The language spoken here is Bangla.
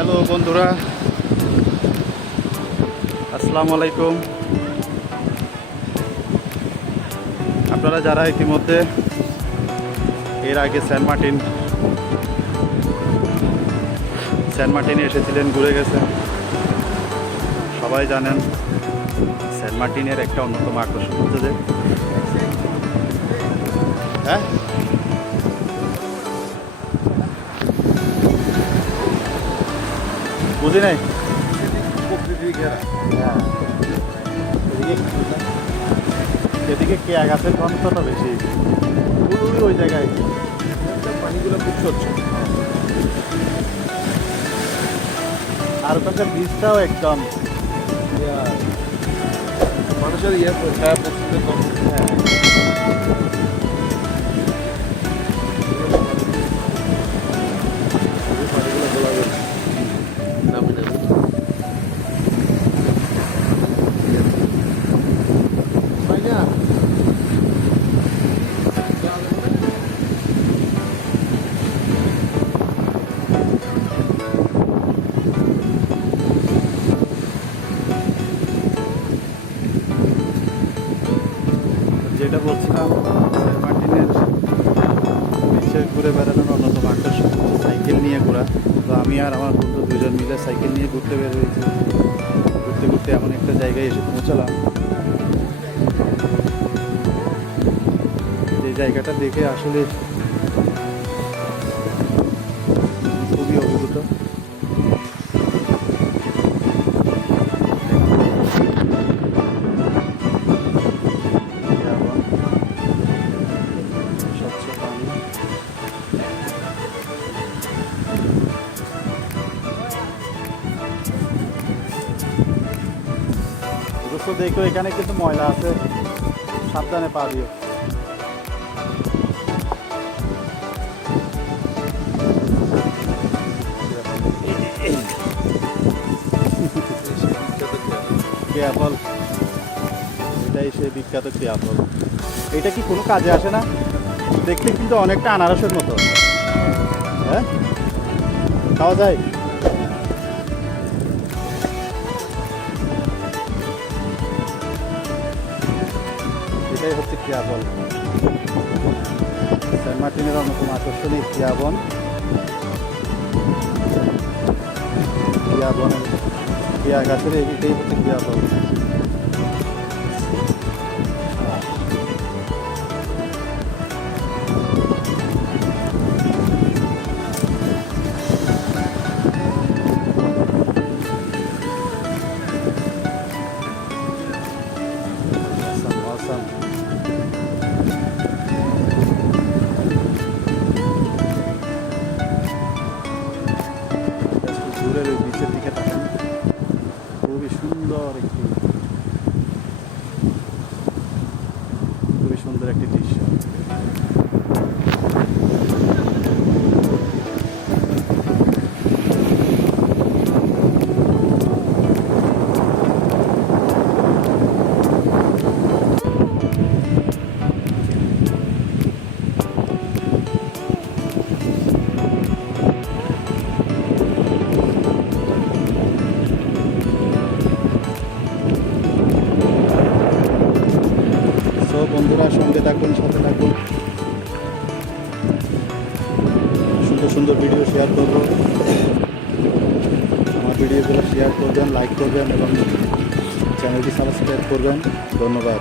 হ্যালো বন্ধুরা, আসসালামু আলাইকুম। আপনারা যারা ইতিমধ্যে এর আগে সেন্ট মার্টিনে এসেছিলেন, ঘুরে গেছেন, সবাই জানেন সেন্ট মার্টিনের একটা অন্যতম আকর্ষণ হচ্ছে যে হ্যাঁ বুঝি নাই এদিকে কেয়া গাছের ঘনত্বটা বেশি, ওই জায়গায় পানিগুলো খুব স্বচ্ছ, আর ওখানকার বীজটাও একদম মানুষের ছায়া পড়তে কম। যেটা বলছিলাম, সেন্ট মার্টিনের বিচে ঘুরে বেড়ানোর অন্যতম আকর্ষণ সাইকেল নিয়ে ঘোরা। তো আমি আর আমার বন্ধু দুজন মিলে সাইকেল নিয়ে ঘুরতে বের হয়েছি। ঘুরতে ঘুরতে এমন একটা জায়গায় এসে পৌঁছালাম, যে জায়গাটা দেখে আসলে খুবই অভিভূত। স্বচ্ছ পানি, অবশ্য দেখো এখানে কিন্তু ময়লা আছে, সাবধানে পা দিও। কেয়া ফল, এটাই সেই বিখ্যাত কেয়া ফল। এটা কি কোনো কাজে আসে না? দেখতে কিন্তু অনেকটা আনারসের মতো, হ্যাঁ, খাওয়া যায়। এটাই হচ্ছে কেয়া ফল, সেন্ট মার্টিনের অন্যতম আকর্ষণীয় কেয়া বন। কেয়া গাছের এটাই হচ্ছে কেয়া ফল। Awesome. দূরের ওই বিচের দিকে তাকান, খুবই সুন্দর একটি দৃশ্য। বন্ধুরা, সঙ্গে থাকুন, সাথে থাকুন, সুন্দর সুন্দর ভিডিও শেয়ার করব। আমার ভিডিওগুলো শেয়ার করবেন, লাইক করবেন এবং চ্যানেলটি সাবস্ক্রাইব করবেন। ধন্যবাদ।